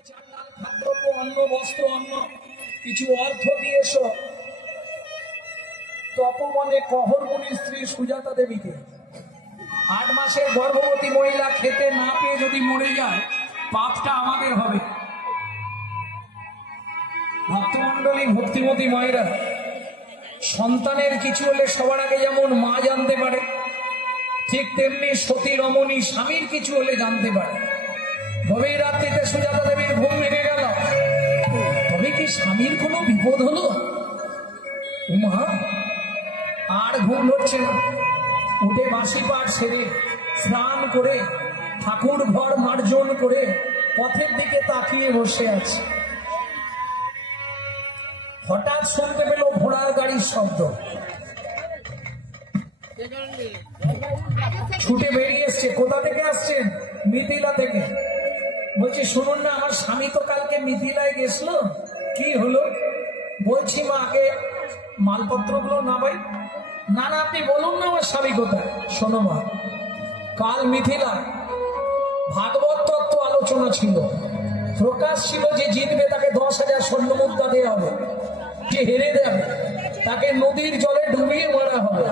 খাদ্যদ্রব্য, অন্ন, বস্ত্র, অন্ন কিছু অর্থ দিয়ে এসো তপবনে কহরমণির স্ত্রী সুজাতা দেবীকে। 8 মাসের গর্ভবতী মহিলা খেতে না পেয়ে যদি মরে যায়, পাপটা আমাদের হবে। ভক্তমন্ডলী, ভক্তিমতী মায়েরা, সন্তানের কিছু হলে সবার আগে যেমন মা জানতে পারে, ঠিক তেমনি সতী রমণী স্বামীর কিছু হলে জানতে পারে। গভীর রাত্রিতে সুজাতা দেবীর ঘুম ভেঙে গেল। তবে কি স্বামীর কোনো বিপদ হলো? উমা আর ঘুম ধরছে না। উঠে বাসি পাঠ সেরে স্নান করে ঠাকুর ঘর মার্জন করে পথের দিকে তাকিয়ে বসে আছে। হঠাৎ শুনতে পেল ঘোড়ার গাড়ির শব্দ। ছুটে বেরিয়ে এসছে। কোথা থেকে আসছেন? মিথিলা থেকে। বলছি, শুনুন না, আমার স্বামী তো কালকে মিথিলায় গেছিল। কি হলো? বলছি মা, আগে মালপত্রগুলো না ভাই। না না, আপনি বলুন না আমার স্বামী কোথায়। শোনো মা, কাল মিথিলা ভাগবত তত্ত্ব আলোচনা ছিল। প্রকাশ ছিল যে জিতবে তাকে 10,000 স্বর্ণ মুদ্রা দেওয়া হবে, যে হেরে যাবে তাকে নদীর জলে ডুবিয়ে মারা হবে।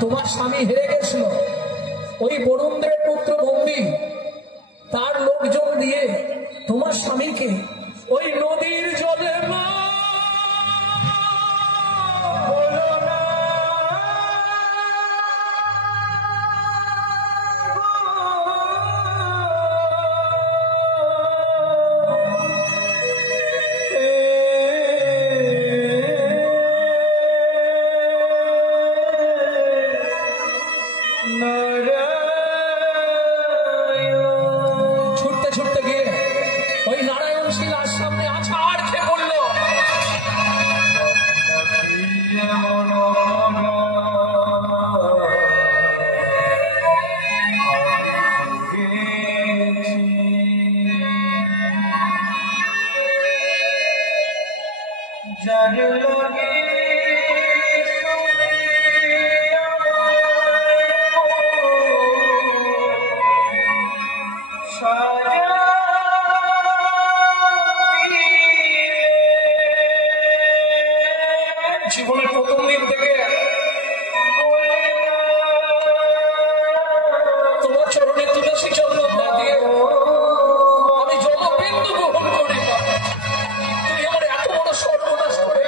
তোমার স্বামী হেরে গেছিল। ওই বরুণদেবের পুত্র বন্দী তার লোকজন দিয়ে তোমার স্বামীকে ওই নদীর জলে জীবনের প্রথম দিন থেকে তোমার চরণে তুলসী চন্দন না দিয়ে আমি জলবিন্দু গ্রহণ করি। তুই আমার এত বড় সর্বনাশ করে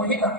মহিলা